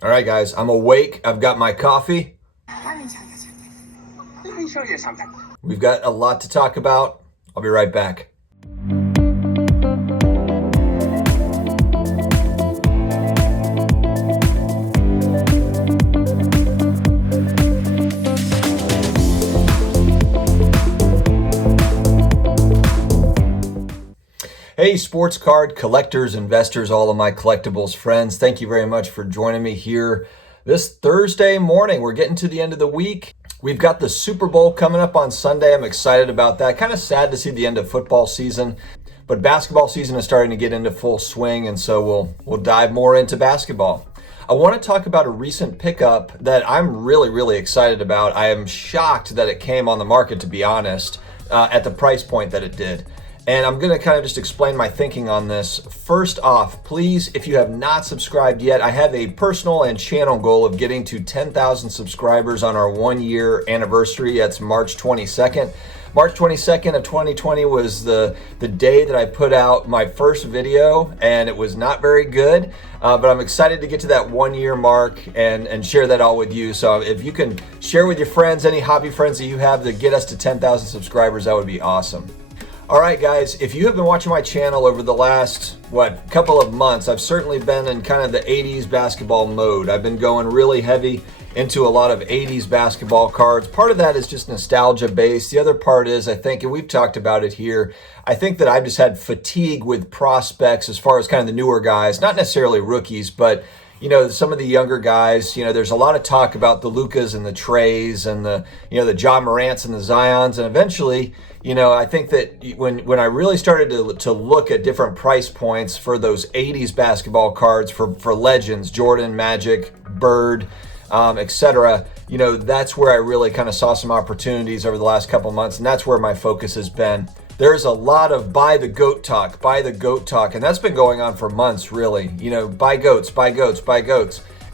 All right, guys, I'm awake. I've got my coffee. We've got a lot to talk about. I'll be right back. Hey, sports card collectors, investors, all of my collectibles friends. Thank you very much for joining me here this Thursday morning. We're getting to the end of the week. We've got the Super Bowl coming up on Sunday. I'm excited about that. Kind of sad to see the end of football season, but basketball season is starting to get into full swing, and so we'll dive more into basketball. I want to talk about a recent pickup that I'm really excited about. I am shocked that it came on the market, to be honest, at the price point that it did. And I'm going to kind of just explain my thinking on this. First off, please, if you have not subscribed yet, I have a personal and channel goal of getting to 10,000 subscribers on our 1-year anniversary. That's March 22nd. March 22nd of 2020 was the day that I put out my first video, and it was not very good, but I'm excited to get to that 1-year mark and share that all with you. So if you can share with your friends, any hobby friends that you have, to get us to 10,000 subscribers, that would be awesome. All right, guys, if you have been watching my channel over the last, couple of months, I've certainly been in kind of the 80s basketball mode. I've been going really heavy into a lot of 80s basketball cards. Part of that is just nostalgia based. The other part is, I think, and we've talked about it here, I think that I've just had fatigue with prospects as far as kind of the newer guys, not necessarily rookies, but some of the younger guys. There's a lot of talk about the Lukas and the Trays and the Ja Morants and the Zions, and eventually, I think that when I really started to look at different price points for those 80s basketball cards for legends, Jordan, Magic, Bird, etc., that's where I really kind of saw some opportunities over the last couple months, and that's where my focus has been. There's a lot of buy the GOAT talk, and that's been going on for months, really. Buy goats.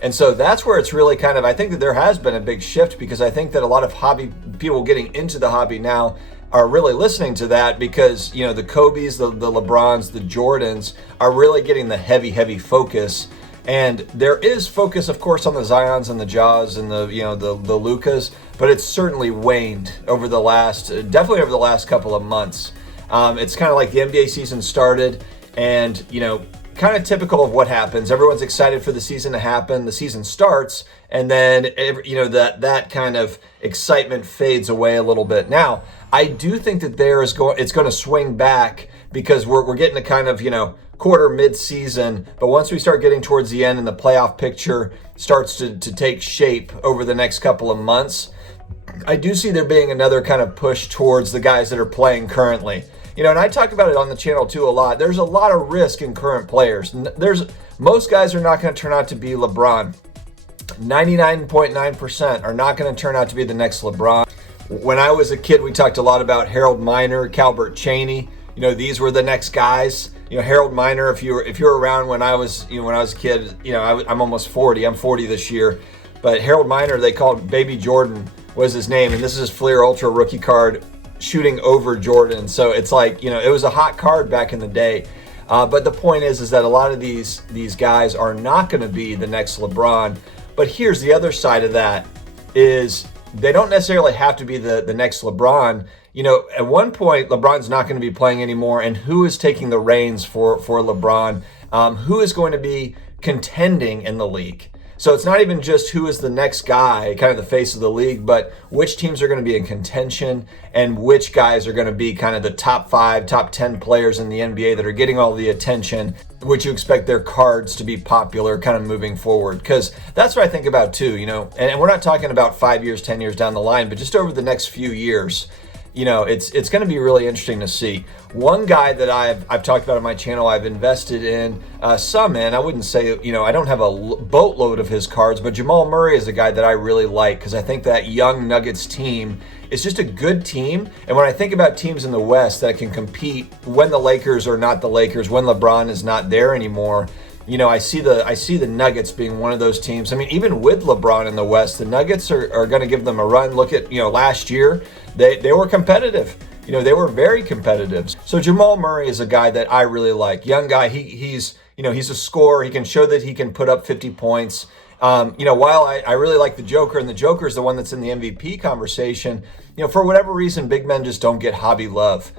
And so that's where it's really kind of, I think that there has been a big shift, because I think that a lot of hobby people getting into the hobby now are really listening to that, because, the Kobes, the LeBrons, the Jordans are really getting the heavy focus. And there is focus, of course, on the Zions and the Jaws and the Lukas, but it's certainly waned definitely over the last couple of months. It's kind of like the NBA season started, and kind of typical of what happens. Everyone's excited for the season to happen. The season starts, and then that kind of excitement fades away a little bit. Now, I do think that it's going to swing back, because we're getting to kind of quarter mid-season, but once we start getting towards the end and the playoff picture starts to take shape over the next couple of months, I do see there being another kind of push towards the guys that are playing currently. And I talk about it on the channel too a lot. There's a lot of risk in current players. Most guys are not going to turn out to be LeBron. 99.9% are not going to turn out to be the next LeBron. When I was a kid, we talked a lot about Harold Miner, Calbert Cheaney. These were the next guys. Harold Miner, if you're around when I was a kid, I'm almost 40. I'm 40 this year. But Harold Miner, they called Baby Jordan, was his name, and this is his Fleer Ultra rookie card shooting over Jordan. So it's like, it was a hot card back in the day. But the point is that a lot of these guys are not going to be the next LeBron. But here's the other side of that, is they don't necessarily have to be the next LeBron. At one point, LeBron's not going to be playing anymore, and who is taking the reins for LeBron? Who is going to be contending in the league? So it's not even just who is the next guy, kind of the face of the league, but which teams are going to be in contention, and which guys are going to be kind of the top 5, top 10 players in the NBA that are getting all the attention, which you expect their cards to be popular kind of moving forward. Because that's what I think about too, and we're not talking about 5 years, 10 years down the line, but just over the next few years. It's going to be really interesting to see. One guy that I've talked about on my channel, I've invested in some in. I wouldn't say, I don't have a boatload of his cards, but Jamal Murray is a guy that I really like, because I think that young Nuggets team is just a good team. And when I think about teams in the West that can compete when the Lakers are not the Lakers, when LeBron is not there anymore, I see the Nuggets being one of those teams. I mean, even with LeBron in the West, the Nuggets are going to give them a run. Look at, last year, they were competitive. They were very competitive. So Jamal Murray is a guy that I really like. Young guy, he's a scorer. He can show that he can put up 50 points. While I really like the Joker, and the Joker is the one that's in the MVP conversation, for whatever reason, big men just don't get hobby love.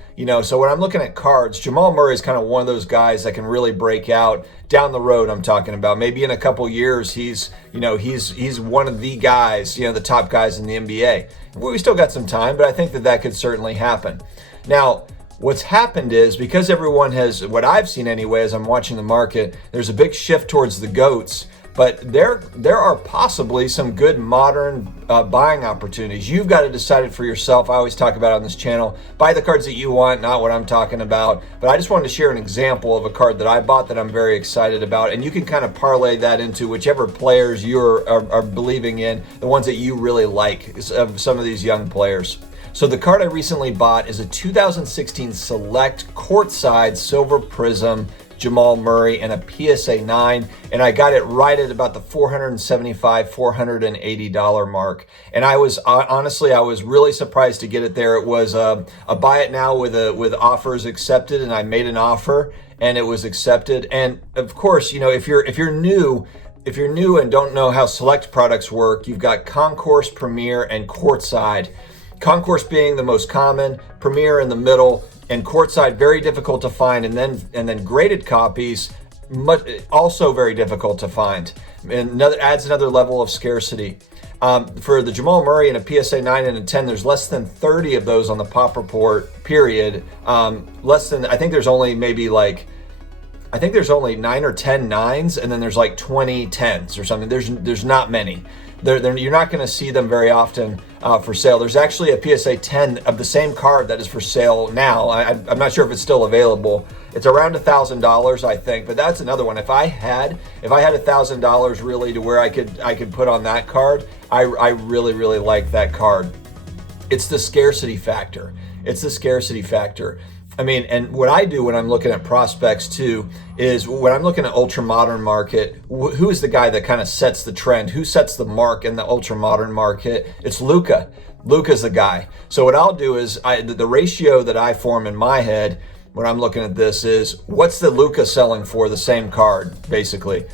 So when I'm looking at cards, Jamal Murray is kind of one of those guys that can really break out down the road. I'm talking about maybe in a couple years, he's one of the guys, the top guys in the NBA. We still got some time, but I think that could certainly happen. Now, what's happened is, because everyone has, what I've seen anyway, as I'm watching the market, there's a big shift towards the GOATs. But there are possibly some good modern buying opportunities. You've got to decide it for yourself. I always talk about it on this channel. Buy the cards that you want, not what I'm talking about. But I just wanted to share an example of a card that I bought that I'm very excited about. And you can kind of parlay that into whichever players you are believing in, the ones that you really like, of some of these young players. So the card I recently bought is a 2016 Select Courtside Silver Prism Jamal Murray and a PSA 9, and I got it right at about the $475, $480 mark. And I was honestly, I was really surprised to get it there. It was a buy it now with offers accepted, and I made an offer and it was accepted. And of course, if you're new and don't know how Select products work, you've got Concourse, Premier, and Courtside. Concourse being the most common, Premier in the middle, and Courtside very difficult to find, and then graded copies also very difficult to find, and adds another level of scarcity. For the Jamal Murray and a PSA 9 and a 10, there's less than 30 of those on the pop report, period. I think there's only 9 or 10 9s, and then there's like 20 10s or something. There's not many. You're not going to see them very often for sale. There's actually a PSA 10 of the same card that is for sale now. I'm not sure if it's still available. It's around $1,000, I think, but that's another one. If I had $1,000 really to where I could put on that card, I really, really like that card. It's the scarcity factor. I mean, and what I do when I'm looking at prospects too is, when I'm looking at ultra modern market, who is the guy that kind of sets the trend? Who sets the mark in the ultra modern market? It's Luka. Luka's the guy. So what I'll do is, the ratio that I form in my head when I'm looking at this is, what's the Luka selling for the same card, basically.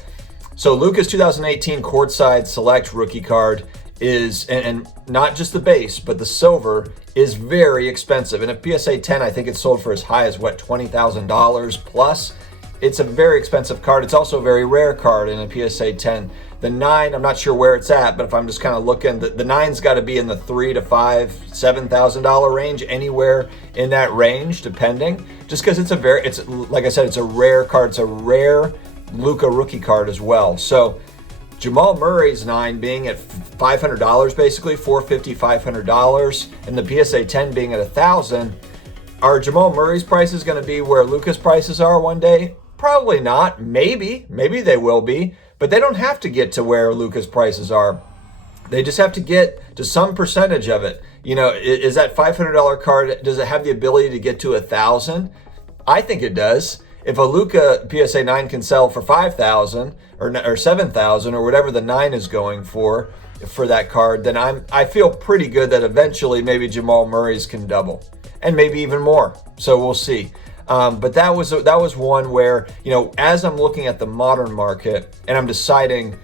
So Luka's 2018 Courtside Select rookie card is, and not just the base, but the silver is very expensive. And a PSA 10, I think it's sold for as high as $20,000 plus. It's a very expensive card. It's also a very rare card in a PSA 10. The 9, I'm not sure where it's at, but if I'm just kind of looking, the 9's got to be in the $3,000 to $5,000, $7,000 range, anywhere in that range, depending. Just because it's like I said, it's a rare card. It's a rare Luka rookie card as well. So Jamal Murray's 9 being at $500, basically $450, $500, and the PSA 10 being at $1,000. Are Jamal Murray's prices going to be where Luka's prices are one day? Probably not. Maybe they will be, but they don't have to get to where Luka's prices are. They just have to get to some percentage of it. Is that $500 card, does it have the ability to get to $1,000? I think it does. If a Luka PSA 9 can sell for $5,000 or $7,000 or whatever the 9 is going for that card, then I feel pretty good that eventually maybe Jamal Murray's can double, and maybe even more. So we'll see. But that was one where, as I'm looking at the modern market and I'm deciding,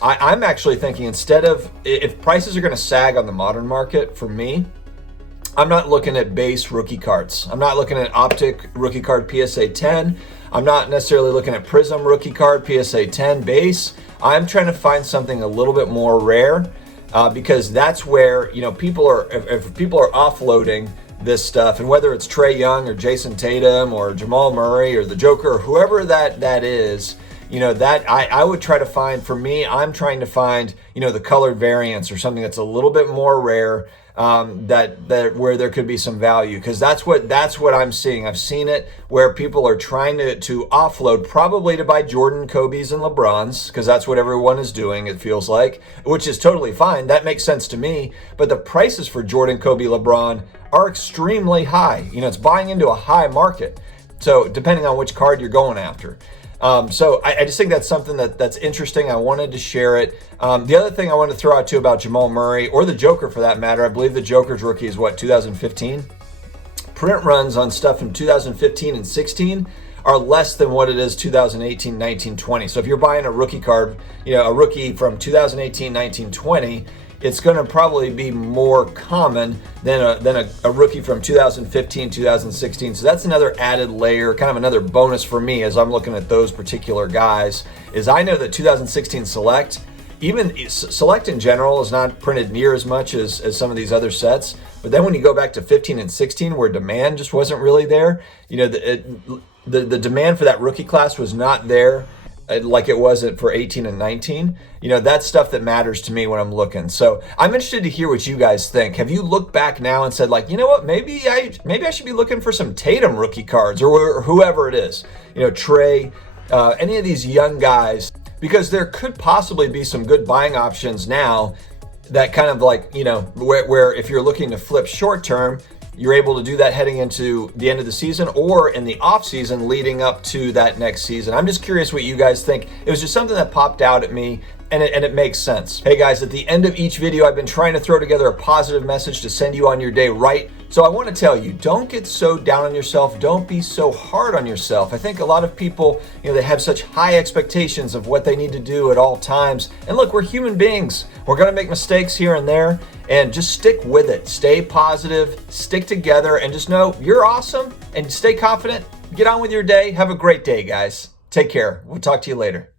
I'm actually thinking, instead of, if prices are going to sag on the modern market for me, I'm not looking at base rookie cards. I'm not looking at Optic rookie card PSA 10. I'm not necessarily looking at Prism rookie card PSA 10 base. I'm trying to find something a little bit more rare, because that's where, if people are offloading this stuff, and whether it's Trae Young or Jason Tatum or Jamal Murray or the Joker or whoever that is, that I would try to find. For me, I'm trying to find, the colored variants or something that's a little bit more rare, that where there could be some value, because that's what I'm seeing. I've seen it where people are trying to offload, probably to buy Jordan, Kobe's, and LeBron's, because that's what everyone is doing, it feels like, which is totally fine. That makes sense to me. But the prices for Jordan, Kobe, LeBron are extremely high. It's buying into a high market. So depending on which card you're going after. So I just think that's something that's interesting. I wanted to share it. The other thing I wanted to throw out too about Jamal Murray, or the Joker for that matter, I believe the Joker's rookie is 2015? Print runs on stuff from 2015 and 16 are less than what it is 2018, 19, 20. So if you're buying a rookie card, a rookie from 2018, 19, 20, it's going to probably be more common than a rookie from 2015, 2016. So that's another added layer, kind of another bonus for me as I'm looking at those particular guys, is I know that 2016 Select, even Select in general, is not printed near as much as some of these other sets. But then when you go back to 15 and 16, where demand just wasn't really there, the demand for that rookie class was not there like it was for 18 and 19. That's stuff that matters to me when I'm looking. So I'm interested to hear what you guys think. Have you looked back now and said, like, you know what, maybe I should be looking for some Tatum rookie cards, or whoever it is, Trey, any of these young guys, because there could possibly be some good buying options now that kind of like, where if you're looking to flip short term, you're able to do that heading into the end of the season or in the off season leading up to that next season. I'm just curious what you guys think. It was just something that popped out at me, and it makes sense. Hey guys, at the end of each video, I've been trying to throw together a positive message to send you on your day right. So I want to tell you, don't get so down on yourself. Don't be so hard on yourself. I think a lot of people, they have such high expectations of what they need to do at all times. And look, we're human beings. We're going to make mistakes here and there, and just stick with it. Stay positive, stick together, and just know you're awesome, and stay confident. Get on with your day. Have a great day, guys. Take care. We'll talk to you later.